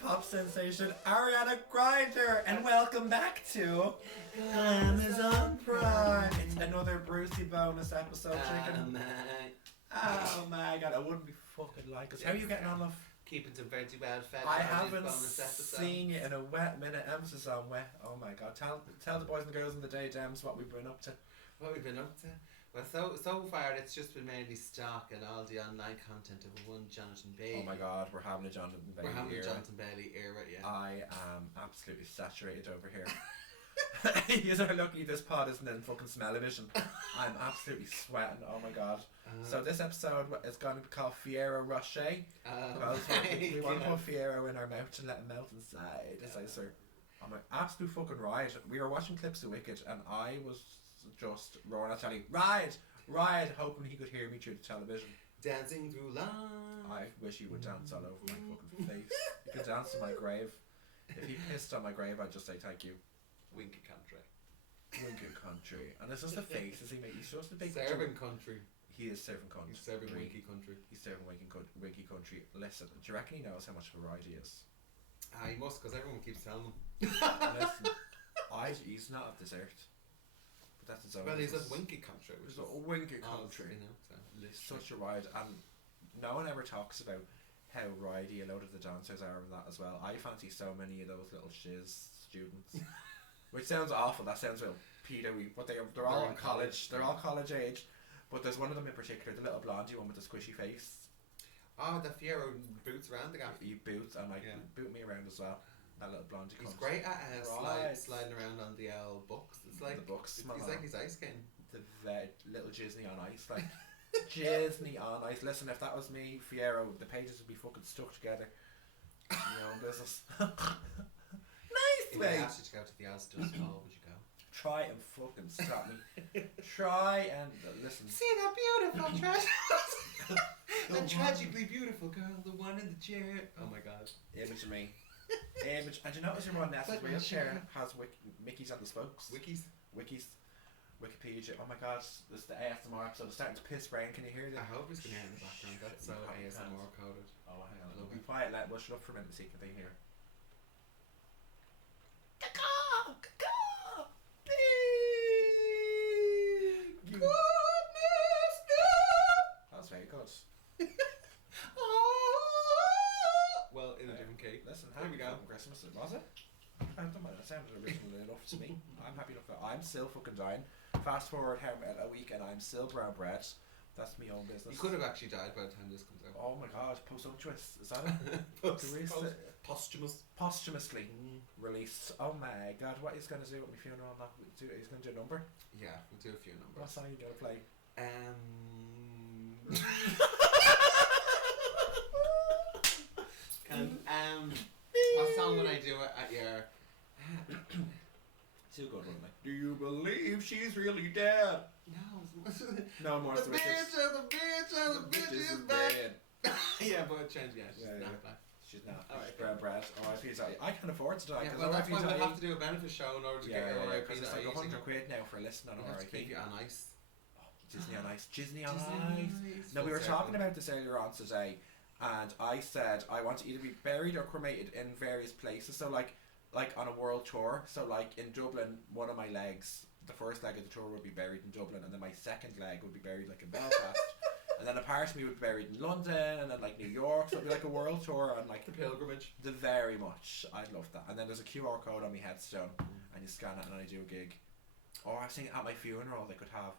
pop sensation Ariana Grindr, and welcome back to Amazon Prime. It's another Brucey bonus episode, chicken. Oh my god, I wouldn't be fucking like us. How are you getting on, love? Keeping some very well fed. I haven't seen you in a wet minute. Emphasis on wet. Oh my god. Tell the boys and girls in the day, Dems, what we've been up to. What we've been up to? Well, so far it's just been mainly stock and all the online content of one Jonathan Bailey. Oh my god, we're having a Jonathan Bailey era. Yeah. I am absolutely saturated over here. You're lucky this pod isn't in fucking smell-o-vision. I'm absolutely sweating. Oh my god. So this episode is going to be called Fiyero Roche. We want to put Fiyero in our mouth and let him melt inside. I'm an absolute fucking ride. We were watching clips of Wicked and I was just roaring at telly, ride, hoping he could hear me through the television. Dancing through life. I wish he would dance all over my fucking face. He could dance on my grave. If he pissed on my grave, I'd just say thank you. Winky country. And it's just the faces he makes. He's just a big serving country. He is serving country. He's serving winky country. He's serving winky country. Listen, do you reckon he knows how much of a ride he is? He must, because everyone keeps telling him. Listen, he's not of this earth. But that's his own. Well, he's a winky country. He's a winky country. It's such a ride, and no one ever talks about how ridey a load of the dancers are and that as well. I fancy so many of those little shiz students. Which sounds awful, that sounds real pedo-y, but they're all in college, they're all college age, but there's one of them in particular, the little blondie one with the squishy face. Oh, the Fiyero boots around the guy. He boots, and boot me around as well, that little blondie. He's great at sliding around on the books. It's like the books. He's like his ice skating. The little Disney on ice, like Disney on ice. Listen, if that was me, Fiyero, the pages would be fucking stuck together. Your own business. Nice way. If I asked you to go to the Asda's Hall, would you go? Try and fucking stop me. Try and listen. See that beautiful that tragically beautiful girl, the one in the chair. Oh my god. Image of me. Image. And you notice your one Nessa's wheelchair has Mickey's on the spokes. Wikis. Wikipedia. Oh my god, this is the ASMR episode. It's starting to piss brain. Can you hear that? I hope it's going to hear in the background. That's so ASMR coded. Oh, hang on. Be quiet. We'll shut up for a minute and see if they hear. Goodness, no! That was very good. Well, in a different key. Listen, happy fucking Christmas, was it? I don't know, that sounded original enough to me. I'm happy enough that I'm still fucking dying. Fast forward a week and I'm still brown bread. That's my own business. You could have actually died by the time this comes out. Oh my god, post-unctuous, is that it? Posthumously released. Oh my god, what he's going to do at my funeral? He's going to do a number? Yeah, we'll do a few numbers. What song are you going to play? What song would I do at your... Too good, wouldn't it? Do you believe she's really dead? No more the bitch is dead. Yeah, but change. Yeah, she's not back. She's not. Alright, brown bread. I can afford to die. Well, that's why we'll have to do a benefit show in order to get your RIP. Because it's like £100 now for a listen on RIP. Keep you on ice. Disney on ice. Disney on ice. No, we were talking about this earlier on today, and I said I want to either be buried or cremated in various places. So like on a world tour. So like in Dublin, one of my legs, the first leg of the tour would be buried in Dublin, and then my second leg would be buried like in Belfast. And then a part of me would be buried in London, and then like New York. So it'd be like a world tour and like the pilgrimage. Very much. I'd love that. And then there's a QR code on my headstone, and you scan it, and I do a gig. Or I was thinking at my funeral they could have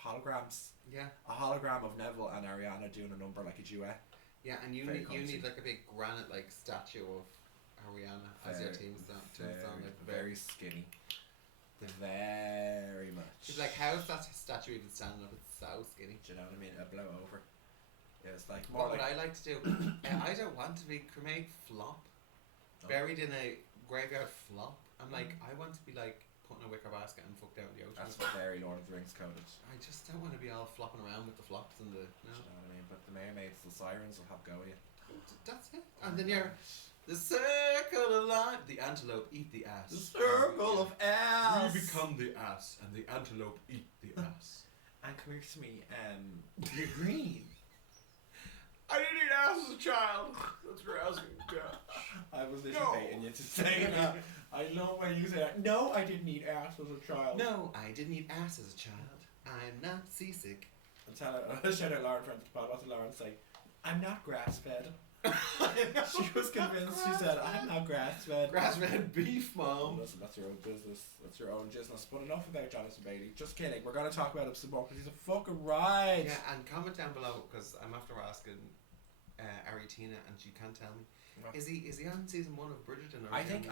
holograms. Yeah. A hologram of Neville and Ariana doing a number like a duet. Yeah, and you need like a big granite like statue of Ariana as your team song. Very skinny. Very much. She's like, how is that statue even standing up? It's so skinny. Do you know what I mean? A blow over. Yeah, it's like more. What would I like to do? I don't want to be cremated flop. Buried in a graveyard flop. I'm like, I want to be like put in a wicker basket and fucked out in the ocean. That's very Lord of the Rings coded. I just don't want to be all flopping around with the flops and the... No. You know what I mean? But the mermaids, the sirens will have go at you. That's it. And then you're... The circle of life. The antelope eat the ass. The circle of ass. We become the ass, and the antelope eat the ass. And come here to me, you're green. I didn't eat ass as a child. That's what you're asking. Yeah. I was literally waiting you to say that. I love when you say that. No, I didn't eat ass as a child. No, I didn't eat ass as a child. I'm not seasick. And shout out Lauren friend of the pod. What did Lauren say? I'm not grass fed. She was convinced. She said, I'm not grass fed. Grass fed beef, mom. Listen, that's your own business. That's your own business. But enough about Jonathan Bailey. Just kidding. We're going to talk about him some more because he's a fucking ride. Yeah, and comment down below because I'm after asking Ariana and she can't tell me. No. Is he on season 1 of Bridgerton? Or I think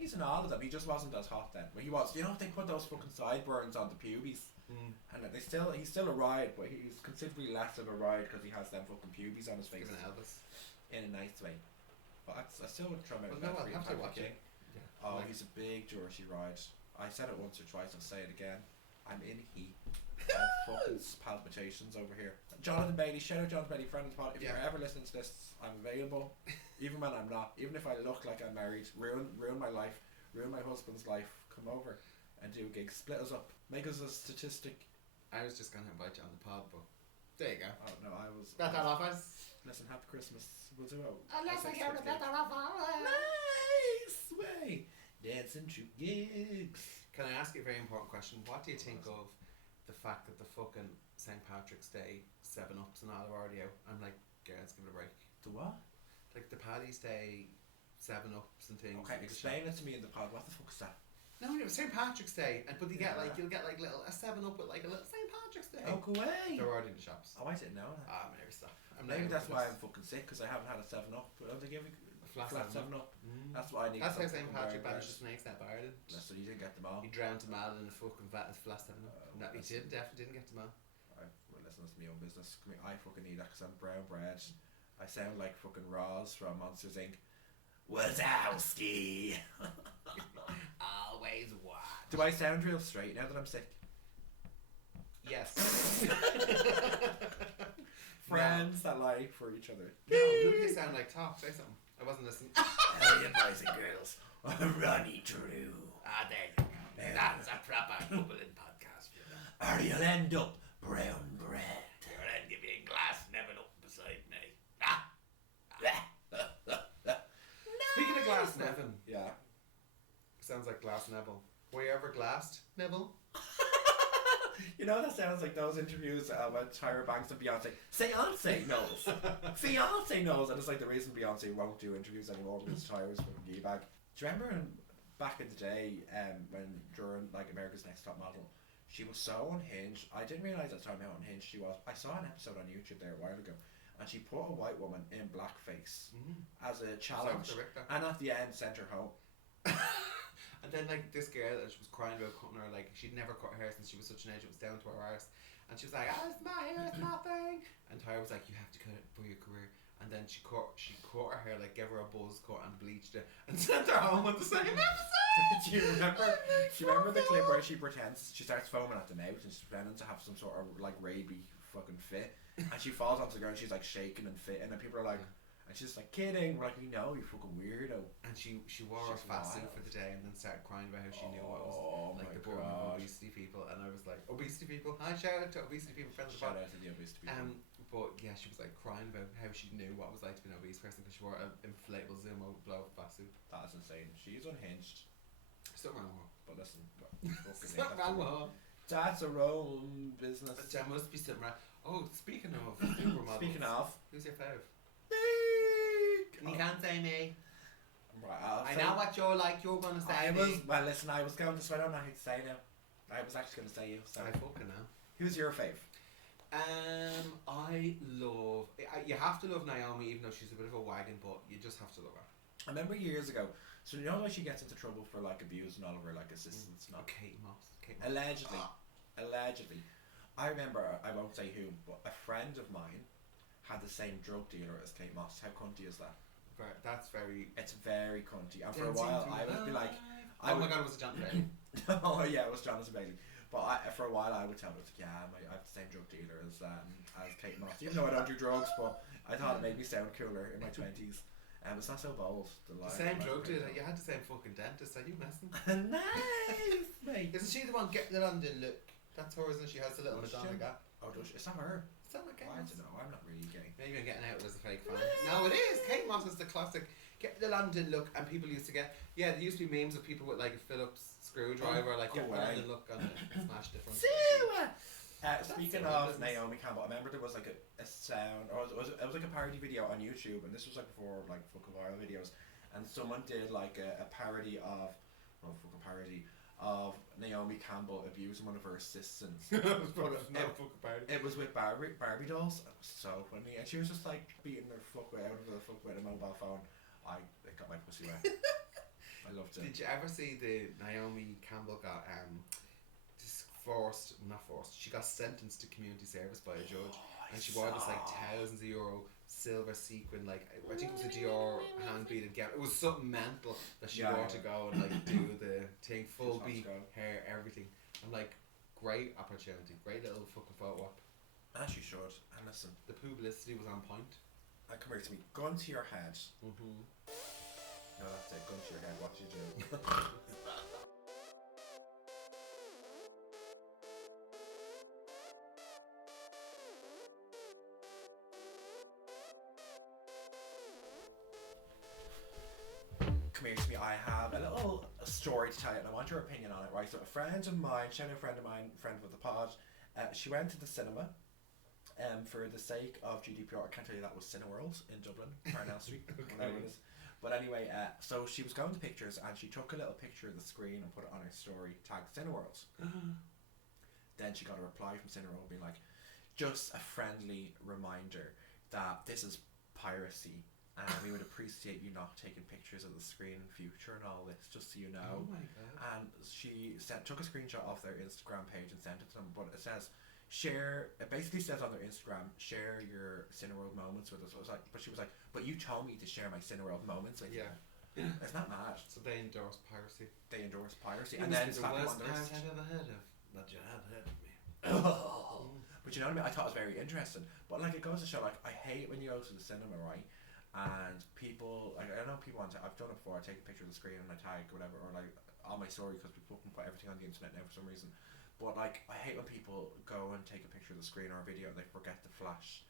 he's in all of them. He just wasn't as hot then. But he was. You know, they put those fucking sideburns on the pubes. And he's still a ride, but he's considerably less of a ride because he has them fucking pubes on his face. Even Elvis. In a nice way. But I still would try him out. Well, no, I'll have to watch it. Yeah. Oh, he's a big Georgie ride. I said it once or twice, I'll say it again. I'm in heat. Fucking palpitations over here. Jonathan Bailey, shout out Jonathan Bailey, friend of the pod. If you're ever listening to this, I'm available. Even when I'm not. Even if I look like I'm married, ruin my life, ruin my husband's life, come over and do a gig. Split us up. Make us a statistic. I was just going to invite you on the pod, but there you go. Oh no, I was. That off us. Listen, happy Christmas. We'll do it. Unless I hear that off us. Nice way. Dancing to gigs. Can I ask you a very important question? What do you think of the fact that the fucking St. Patrick's Day 7-Ups and all are already out? I'm like, girls, give it a break. The what? Like the Paddy's Day 7-Ups and things. Okay, explain it to me in the pod. What the fuck is that? No, it was St. Patrick's Day, but you'll get like a 7-Up with like a little St. Patrick's Day. Oh, go away. They're already in the shops. Oh, I didn't know that. I'm never stuff. Maybe that's why I'm fucking sick because I haven't had a 7-Up. But don't they give me a flat 7-Up? That's what I need. That's how St. Patrick banished snakes that Ireland. So you didn't get them all. He drowned them all in a fucking vat of flat 7-Up. No, he definitely didn't get them all. Alright, well, listen, that's my own business. I fucking need that because I'm brown bread. I sound like fucking Roz from Monsters Inc. Wazowski. Always what? Do I sound real straight now that I'm sick? Yes. Friends that lie for each other. No, who do you sound like? Talk, say something. I wasn't listening. Hello, you boys and girls. Ronnie Drew. There you go. That's a proper bubbling podcast. Or you'll end up brown bread. You'll end up being glass never up beside me. Speaking of Glass Nevin. Yeah. Sounds like Glass Neville. Were you ever glassed, Neville? You know, that sounds like those interviews with Tyra Banks and Beyonce. Fiance knows. Fiance knows. And it's like the reason Beyonce won't do interviews anymore because Tyra's from D-bag. Do you remember back in the day when during like America's Next Top Model, she was so unhinged. I didn't realise at the time how unhinged she was. I saw an episode on YouTube there a while ago and she put a white woman in blackface as a challenge. And at the end sent her home. And then like this girl, she was crying about cutting her, like she'd never cut her hair since she was such an age, it was down to her arse. And she was like, it's my hair, it's nothing. And Tyra was like, you have to cut it for your career. And then she cut her hair, like gave her a buzz cut and bleached it and sent her home on the same episode. Do you remember the clip where she pretends, she starts foaming at the mouth and she's pretending to have some sort of like rabies fucking fit. And she falls onto the ground, she's like shaking and fitting and people are like, and she's just like, kidding. We're like, we know, you fucking weirdo. And she wore a fat suit for the day and then started crying about how she knew what was like the burden of obesity people. And I was like, obesity people? Hi, shout out to obesity people, friends of the pod. Shout out to the obesity people. But yeah, she was like crying about how she knew what it was like to be an obese person because she wore an inflatable Zumo blow fat suit. That is insane. She's unhinged. Something wrong with her. But listen, something wrong with her. That's her own business. There must be something wrong. Oh, speaking of supermodels. Speaking of. Who's your fave? You can't say me. Right, I know what you're like. You're gonna say me. Well, listen. I was going to. So I don't know who to say now. I was actually going to say you. So I fucking know. Who's your fave? I love. You have to love Naomi, even though she's a bit of a wagon, but you just have to love her. I remember years ago. So you know, when she gets into trouble for like abusing all of her like assistants. Not Kate Moss. Allegedly. Allegedly. I remember. I won't say who, but a friend of mine had the same drug dealer as Kate Moss. How cunty is that? That's very... It's very cunty. And for a while I would be like... my god, was it Jonathan Bailey? Oh yeah, it was Jonathan Bailey. But for a while I would tell her, yeah, I have the same drug dealer as Kate Moss. Even though I don't do drugs, but I thought it made me sound cooler in my 20s. It's not so bold. The same drug dealer? You had the same fucking dentist. Are you messing? Nice, mate. Isn't she the one getting it on the look? That's her, isn't it? She has the little Madonna gap. Oh, does she? It's not her. Sound like Kate I Moss? don't know. I'm not really gay. Maybe I'm getting out as a fake fan. No, it is. Kate Moss is the classic. Get the London look, and people used to get. Yeah, there used to be memes of people with like a Phillips screwdriver, like go get the away. London look on it, smash the front. Speaking so of business. Naomi Campbell, I remember there was like a sound, or it was like a parody video on YouTube, and this was like before like fucking viral videos, and someone did like a parody of, well, fucking parody of Naomi Campbell abusing one of her assistants. It was with Barbie dolls. It was so funny, and she was just like beating her fuckwit out of the fuck with a mobile phone. It got my pussy wet. I loved it. Did you ever see the Naomi Campbell got not forced, she got sentenced to community service by a judge, and she wore this like thousands of euro silver sequin, like I think it was a Dior hand beaded gown. It was something mental that she wore to go and like do the thing, full beat hair, everything. I'm like, great opportunity, great little fucking photo op. As you should. And listen, the publicity was on point. And come here to me, gun to your head. Mm-hmm. No, that's it, gun to your head, what you do. Come here to me, I have a little story to tell you, and I want your opinion on it, right? So a friend of mine, shout out friend of mine, friend of the pod, she went to the cinema for the sake of GDPR. I can't tell you that was Cineworld in Dublin, Parnell Street, whatever it is. But anyway, so she was going to pictures, and she took a little picture of the screen and put it on her story, tagged Cineworld. Then she got a reply from Cineworld being like, just a friendly reminder that this is piracy, and we would appreciate you not taking pictures of the screen in future and all this, just so you know. Oh my god. And she took a screenshot off their Instagram page and sent it to them, but it says, it basically says on their Instagram, share your Cineworld moments with us. I was like, but she was like, but you told me to share my Cineworld moments with you. It's not mad. So they endorse piracy. They endorse piracy. And then slap them on the wrist. I've ever heard of. That you have heard of me. But you know what I mean? I thought it was very interesting. But like, it goes to show, like, I hate when you go to the cinema, right? And people, like, I know people I've done it before, I take a picture of the screen and I tag whatever, or like on my story, because people can put everything on the internet now for some reason. But like, I hate when people go and take a picture of the screen or a video and they forget the flash.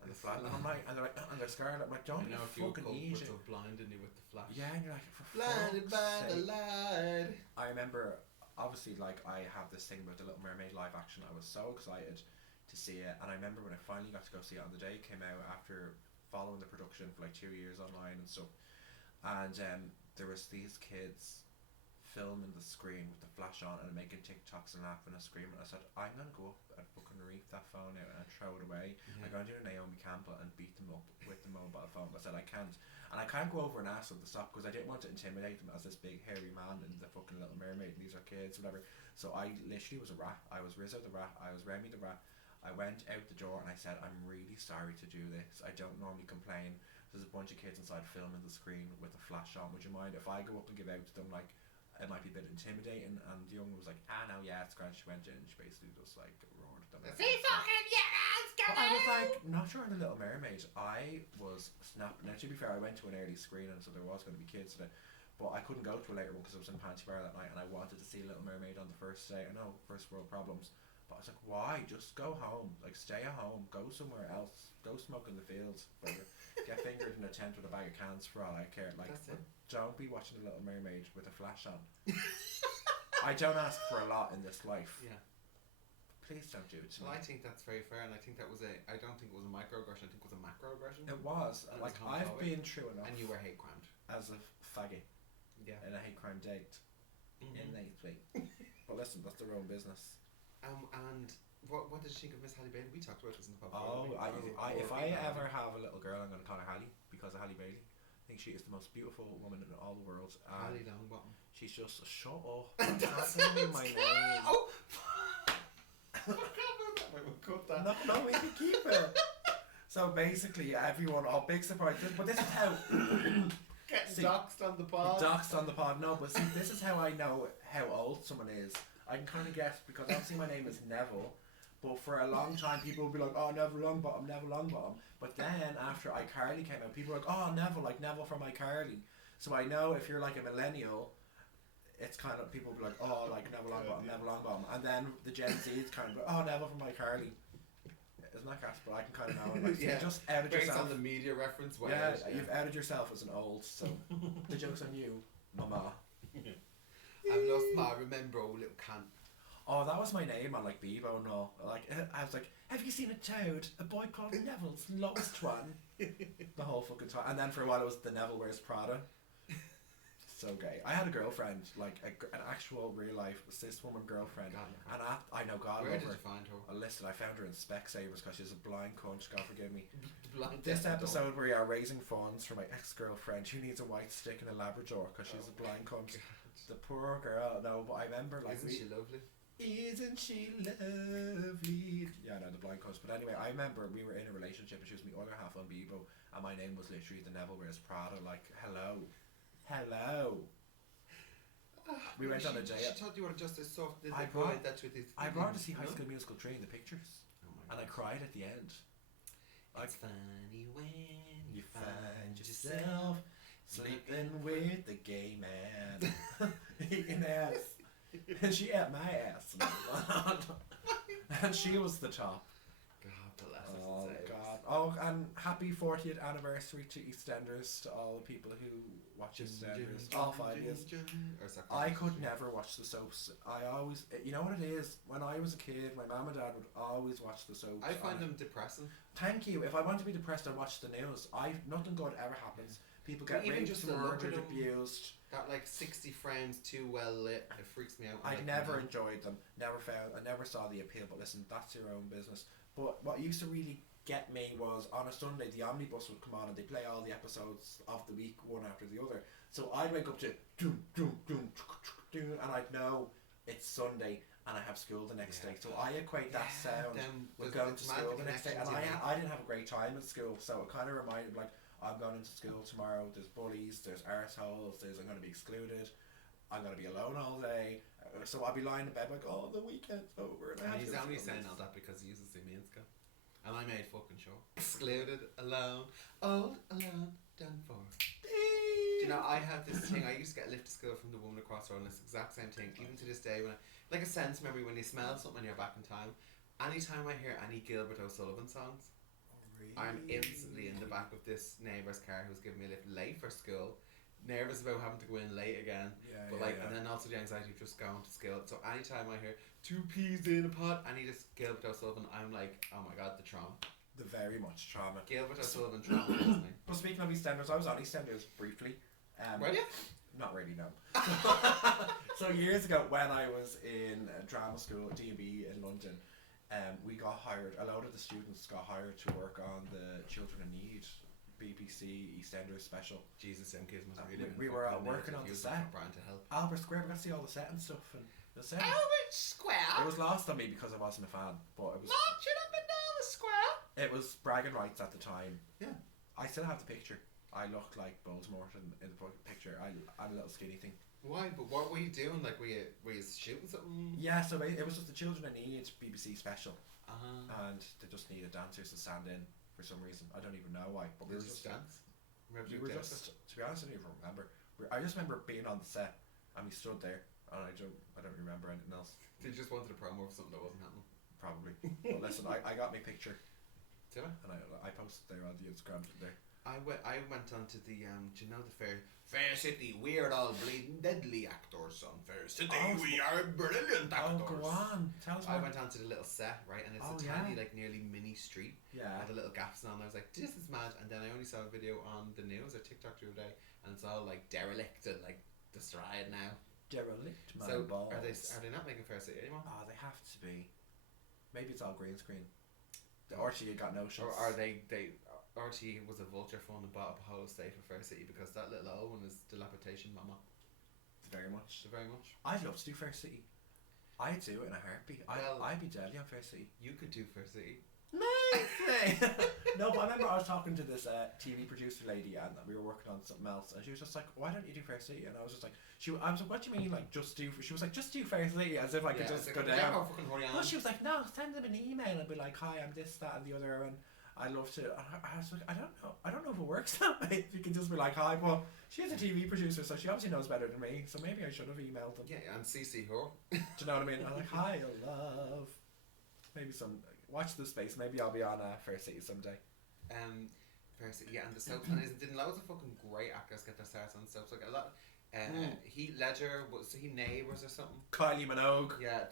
And the flash, and I'm like, and they're scared. I'm like, don't be fucking easy. Blinding you with the flash. Yeah, and you're like, for blinded by the light. I remember, obviously, like, I have this thing with the Little Mermaid live action. I was so excited to see it, and I remember when I finally got to go see it on the day it came out, after following the production for like 2 years online and stuff. And there was these kids filming the screen with the flash on and making TikToks and laughing and screaming. I said, I'm gonna go up and fucking reef that phone out and throw it away. I'm gonna do a Naomi Campbell and beat them up with the mobile phone. I said, I can't. And I can't go over and ask them to stop, because I didn't want to intimidate them as this big hairy man in the fucking Little Mermaid, and these are kids, whatever. So I literally was a rat. I was Rizzo the rat. I was Remy the rat. I went out the door and I said, I'm really sorry to do this. I don't normally complain. There's a bunch of kids inside filming the screen with the flash on. Would you mind if I go up and give out to them? Like, it might be a bit intimidating. And the young one was like, no, yeah, it's grand. She went in and she basically just like roared at them. See fucking yes, but I was like, not sure on the Little Mermaid. I was snapping. Now, to be fair, I went to an early screening, so there was going to be kids today. But I couldn't go to a later one because I was in Panty Bar that night, and I wanted to see Little Mermaid on the first day. I know, first world problems. But I was like, why? Just go home. Like, stay at home. Go somewhere else. Go smoke in the fields. Get fingered in a tent with a bag of cans for all I care. Like, don't be watching The Little Mermaid with a flash on. I don't ask for a lot in this life. Yeah. Please don't do it to me. I think that's very fair, and I think that was I don't think it was a microaggression, I think it was a macroaggression. It was. And like, I've been through enough. And you were hate crimed. As a faggot. Yeah. In a hate crime date. Innately. But listen, that's their own business. And what did you think of Miss Halle Bailey? We talked about this in the podcast. If I ever have a little girl, I'm going to call her Halle, because of Halle Bailey. I think she is the most beautiful woman in all the world. Halle Longbottom. She's just shut up. Stop saying my name. Oh! We'll cut that. No, we can keep it. So basically, everyone, big surprise. But this is how. Getting doxed on the pod. Doxed on the pod. No, but see, this is how I know how old someone is. I can kind of guess, because obviously my name is Neville, but for a long time people would be like, oh, Neville Longbottom, Neville Longbottom. But then after iCarly came out, people were like, oh, Neville, like Neville from iCarly. So I know if you're like a millennial, it's kind of, people will be like, oh, like Neville Longbottom, Neville Longbottom. And then the Gen Z is kind of like, oh, Neville from iCarly. Is isn't that, Cass? But I can kind of know it. Like, Yeah. you just outed Based yourself. on the media reference. Yeah, you've outed yourself as an old, so the joke's on you, mama. I've lost my remember, oh little cunt. Oh, that was my name on like Bebo and all. Like, I was like, have you seen a toad? A boy called Neville's lowest one. The whole fucking time. And then for a while it was the Neville Wears Prada. So gay. I had a girlfriend, like an actual real life cis woman girlfriend. God, and I know God. Where did you find her? Listen, I found her in Specsavers because she's a blind cunt. God forgive me. Blind This episode we are raising funds for my ex-girlfriend who needs a white stick and a Labrador because she's a blind cunt. The poor girl. No, but I remember like. Isn't she lovely? Isn't she lovely? Yeah, no, the blind cunt. But anyway, I remember we were in a relationship and she was my other half on Bebo, and my name was literally the Neville Wears Prada. Like, hello. We went on a date. She thought you were just as soft as I a boy. That's with his. I brought to see High School Musical 3 in the pictures, and I cried at the end. Like, it's funny when you find yourself sleeping with the gay man, eating ass, and she ate my ass, and she was the top. God bless us. Oh God! Oh, and happy 40th anniversary to EastEnders, to all the people who watch EastEnders, all 5 years. I could never watch the soaps. I always, you know what it is? When I was a kid, my mum and dad would always watch the soaps. I find them depressing. Thank you. If I want to be depressed, I watch the news. Nothing good ever happens. People get raped, murdered, abused. That like 60 frames too well lit. It freaks me out. I never enjoyed them. I never saw the appeal. But listen, that's your own business. But what used to really get me was on a Sunday the omnibus would come on and they play all the episodes of the week one after the other. So I'd wake up to doom doom doom doom, and I'd know it's Sunday and I have school the next day. So I equate that sound with going to school the next day, and I didn't have a great time at school. So it kind of reminded me, like, I'm going into school tomorrow. There's bullies, there's arseholes, I'm going to be excluded. I'm going to be alone all day. So I'll be lying in bed like, oh, the weekend's over. And he's only saying all that because he uses the mean skill. And I made fucking sure. Excluded, alone, old, alone, done for. Do you know, I have this thing, I used to get a lift to school from the woman across the road, and it's the exact same thing, even to this day, when like a sense memory when you smell something and you're back in time. Anytime I hear any Gilbert O'Sullivan songs, really? I'm instantly in the back of this neighbour's car who's giving me a lift late for school, nervous about having to go in late again, and then also the anxiety of just going to school. So anytime I hear 2 peas in a pot, I need a Gilbert O'Sullivan, I'm like, oh my god, the trauma. The very much trauma. Gilbert O'Sullivan trauma listening. Well, speaking of EastEnders, I was on EastEnders briefly. Were you? Not really, no. So years ago, when I was in drama school at D&B in London, we got hired. A lot of the students got hired to work on the Children in Need BBC EastEnders special. Jesus, them kids must have really we were working on the set. To help. Albert Square, we got to see all the set and stuff. And the set. Albert Square. It was lost on me because I wasn't a fan, but it was. Marching up and down the square. It was bragging rights at the time. Yeah. I still have the picture. I looked like Bonesmort in the picture. I'm a little skinny thing. Why? But what were you doing? Like, were you shooting something? Yeah, so it was just the Children in Need BBC special. Uh-huh. And they just needed dancers to stand in for some reason. I don't even know why. But we were just dance. We were just, to be honest, I don't even remember. I just remember being on the set and we stood there, and I don't remember anything else. They just wanted a promo for something that wasn't happening. Probably. But listen, I got my picture. Did I? And I posted there on the Instagram there. I went on to the do you know the Fair City, we're all bleeding deadly actors on Fair City, we are brilliant actors. Oh, go on, tell us more. I went on to the little set, right, and it's a tiny, like, nearly mini street. Yeah. All the little gaps on. I was like, this is mad. And then I only saw a video on the news or TikTok the other day, and it's all like derelict and like destroyed now. Derelict, my so balls. are they not making Fair City anymore? Oh, they have to be. Maybe it's all green screen. The RTE got no shots. Or are they RTE was a vulture fund and bought up a whole estate for Fair City because that little old one is dilapidation, mama. Very much. Very much. I'd love to do Fair City. I'd do it in a heartbeat. I'd be deadly on Fair City. You could do Fair City. Nice. No, but I remember I was talking to this TV producer lady, and we were working on something else, and she was just like, "Why don't you do Fair City?" And I was just like, I was like, "What do you mean, like, just do?" She was like, "Just do Fair City," as if I could just go down. No, she was like, "No, send them an email and be like, hi, I'm this, that, and the other, and I'd love to." And I was like, I don't know if it works that way. If you can just be like, "Hi," well, she's a TV producer, so she obviously knows better than me. So maybe I should have emailed them. Yeah, and CC her. Do you know what I mean? I'm like, "Hi, love." Maybe Watch the space. Maybe I'll be on Fair City someday. Yeah, and the soaps, and didn't loads of fucking great actors get their starts on soaps. Like a lot. Heath Ledger, was he Neighbours or something? Kylie Minogue. Yeah,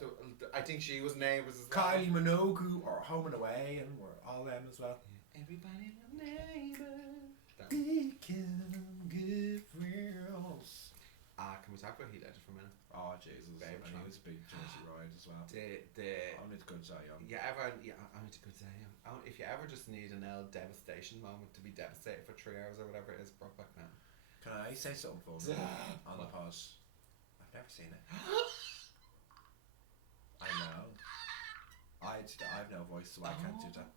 I think she was Neighbours as well. Kylie Minogue, or Home and Away, and we're all them as well. Yeah. Everybody love Neighbours. Become good friends. Can we talk about Heath Ledger for a minute? Oh Jesus! And he was a big Jersey Ride as well. Only the good Zion. Only the good Zion. If you ever just need an L devastation moment to be devastated for 3 hours or whatever it is, Brokeback Mountain. Can I say something for you on the pause? I've never seen it. I know. I've no voice, so I can't do that.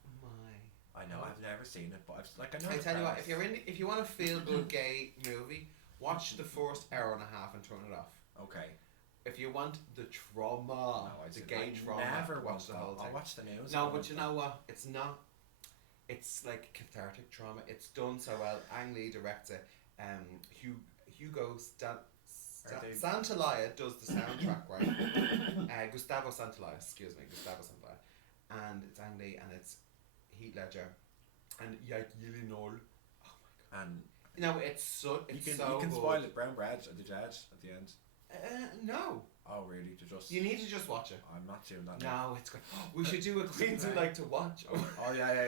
I know, I've never seen it, but I know. I tell you what, if you want a feel good gay movie, watch the first hour and a half and turn it off. Okay. If you want the trauma, the gay trauma, never watch the whole thing. I'll watch the news. No, but you know what? It's not. It's like cathartic trauma. It's done so well. Ang Lee directs it. Hugo Santolaya does the soundtrack, right? Gustavo Santolaya, and it's Ang Lee, and it's Heath Ledger, and Jake Gyllenhaal. Oh my god! And it's so you can good. spoil it. Brown bread at the judge at the end. No. Oh really? You need to just watch it. I'm not doing that. No, it's good. We should do a Queens we like to watch. Oh yeah.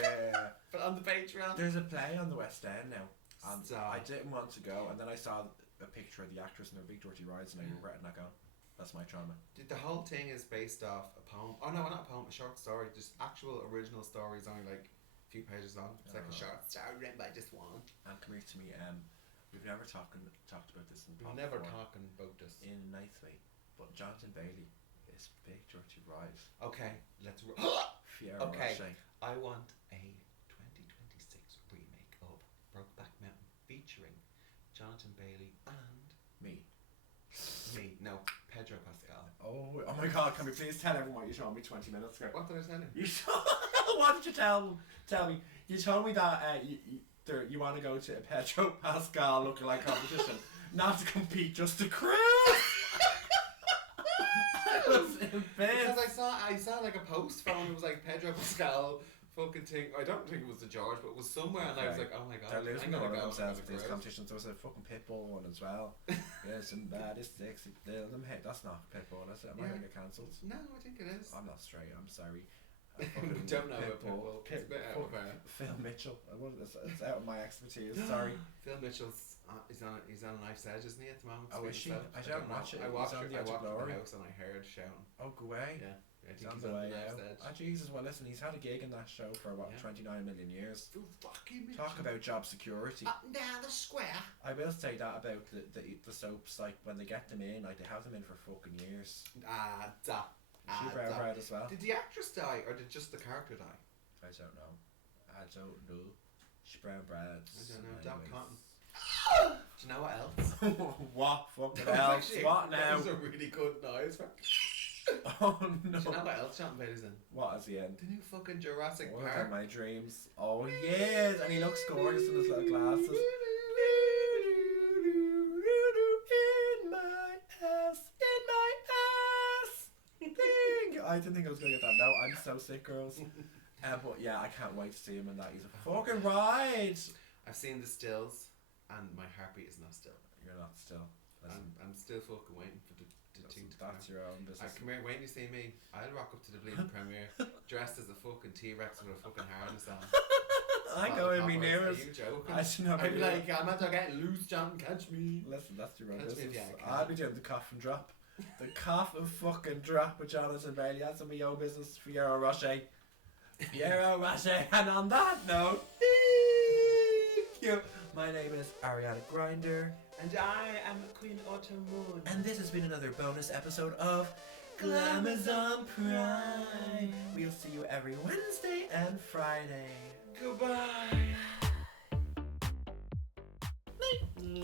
But on the Patreon. There's a play on the West End now. And Stop. I didn't want to go, and then I saw a picture of the actress in her big dirty rides, and I regretted not going. That's my trauma. The whole thing is based off a poem. Oh no, not a poem, a short story. Just actual original stories, only like a few pages long. It's like a short story written by just one. And come here to me. We've never talked about this in the podcast. We're never talking about this in a nice way. But Jonathan Bailey is big dirty rides. Okay, let's. Fiyero, okay, Roche. I want a 2026 remake of Brokeback Mountain featuring Jonathan Bailey and me. No, Pedro Pascal. Oh my God! Can we please tell everyone what you told me 20 minutes ago? What did I tell you? What did you tell me? You told me that you want to go to a Pedro Pascal lookalike competition, not to compete, just to cruise. I was in bed. Because I saw like a post from it was like Pedro Pascal fucking thing. I don't think it was the George, but it was somewhere, and I was like, oh my god, they're losing I'm gonna go themselves with these competitions. There was a fucking Pitbull one as well. Yes, and it's sexy. That's not Pitbull. That's it. Am I gonna get cancelled? No, I think it is. I'm not straight. I'm sorry. I don't know Pitbull. It's a bit out of our... Phil Mitchell. It's out of my expertise. Sorry. Phil Mitchell's he's on Knife's Edge, isn't he, at the moment? Oh, is she? I don't watch it. I walked from the house and I heard shouting. Oh, go away. Yeah. I think he's on the way out. Oh Jesus! Well, listen, he's had a gig in that show for 29 million years. Talk about job security. Now the square. I will say that about the soaps. Like when they get them in, like they have them in for fucking years. She bread as well. Did the actress die or did just the character die? I don't know. She brown breads. I don't know. Doc Cotton. Do you know what else? What fucking else? What now? That was a really good noise. Oh no. Do you know what else Jonathan Bailey's in? What is the end? The new fucking Jurassic What Park. are my dreams? Oh yes, and he looks gorgeous in his little glasses. In my ass. I didn't think I was going to get that. No, I'm so sick, girls. But yeah, I can't wait to see him in that. He's a fucking ride. I've seen the stills, and my heartbeat is not still. You're not still. I'm still fucking waiting for the thing to come. That's your own business. Come here, wait to see me. I'll rock up to the bleeding premiere, dressed as a fucking T-Rex with a fucking harness on. I go in me nearest. Are you joking? I'd be like, I'm not getting loose, John. Catch me. Listen, that's your own Catch business. me if you can. I'll be doing the cough and drop. The cough and fucking drop with Jonathan Bailey. That's my own business. Fiyero Roche. Fiyero Roche. And on that note, thank you. My name is Ariana Grindr. And I am Queen Autumn Moon. And this has been another bonus episode of Glamazon Prime. We'll see you every Wednesday and Friday. Goodbye. Night.